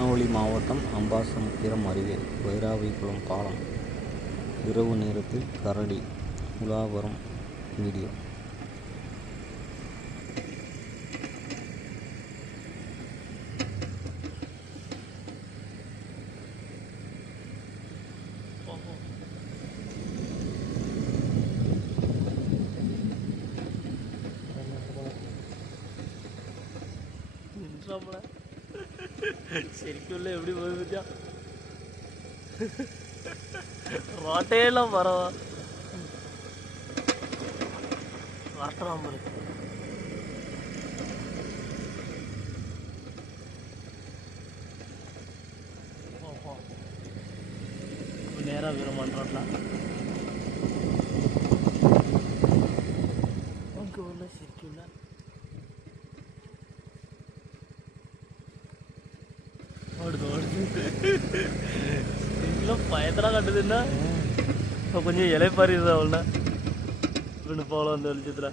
திருநெல்வேலி மாவட்டம் அம்பாசமுத்திரம் அருகே வைராவிகுளம் பாலம். இரவு நேரத்தில் கரடி உலா வரும் வீடியோ நின்றாமல ശരിക്കുള്ള എവിടെ പോയി പറ്റാ റോട്ടയെല്ലാം പറവാ വാർത്തമാകുമ്പോൾ நேராக வெறும் மண்ரோட்டில் அங்கே உள்ள சிட்டியில் ஓடுது ஓடுது நீங்களும் பயத்தெல்லாம் கட்டுதுன்னா இப்போ கொஞ்சம் இலைப்பாரிது அவள்னா இப்படின்னு போகலாம் அந்த வெளிச்சத்தில்